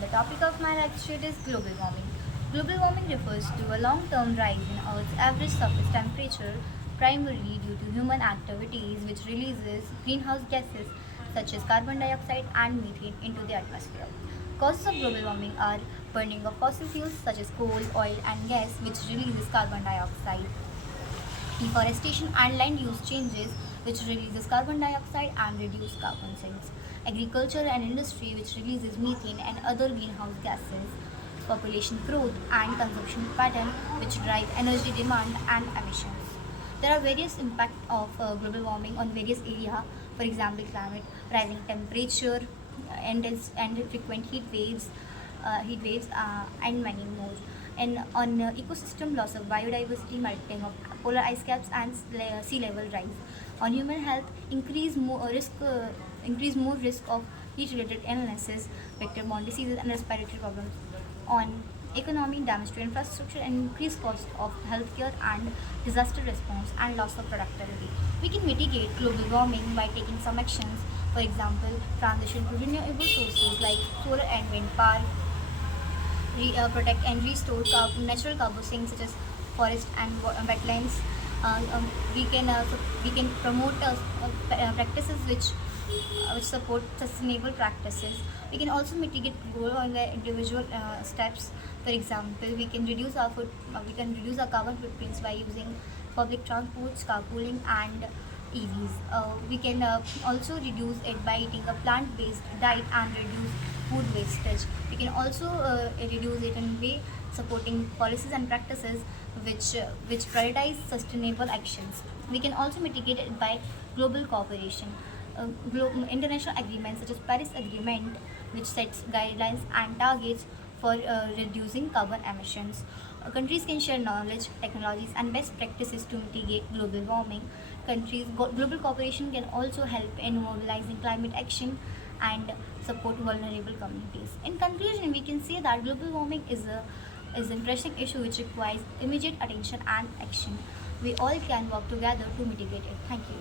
and the topic of my lecture is global warming. Global warming refers to a long-term rise in Earth's average surface temperature, primarily due to human activities which releases greenhouse gases such as carbon dioxide and methane into the atmosphere. Causes of global warming are burning of fossil fuels such as coal, oil and gas which releases carbon dioxide, deforestation and land use changes which releases carbon dioxide and reduce carbon sinks, agriculture and industry which releases methane and other greenhouse gases, population growth and consumption pattern which drive energy demand and emissions. There are various impacts of global warming on various areas, for example climate, rising temperature, intense and frequent heat waves, and many more. And on ecosystem loss of biodiversity, melting of polar ice caps, and sea level rise. On human health, increase more risk of heat-related illnesses, vector-borne diseases, and respiratory problems. On economy, damage to infrastructure, and increased cost of healthcare and disaster response, and loss of productivity. We can mitigate global warming by taking some actions. For example, transition to renewable sources like solar and wind power, protect and restore natural cargo sinks such as forest and wetlands. We can promote practices which support sustainable practices. We can also mitigate global on the individual steps. For example, we can reduce our carbon footprints by using public transports, carpooling, and EVs. We can also reduce it by eating a plant-based diet and reduce food wastage. We can also reduce it in way supporting policies and practices which prioritize sustainable actions. We can also mitigate it by global cooperation. International agreements such as Paris Agreement, which sets guidelines and targets for reducing carbon emissions. Countries can share knowledge, technologies, and best practices to mitigate global warming. Global cooperation can also help in mobilizing climate action and support vulnerable communities. In conclusion, we can say that global warming is an pressing issue which requires immediate attention and action. We all can work together to mitigate it. Thank you.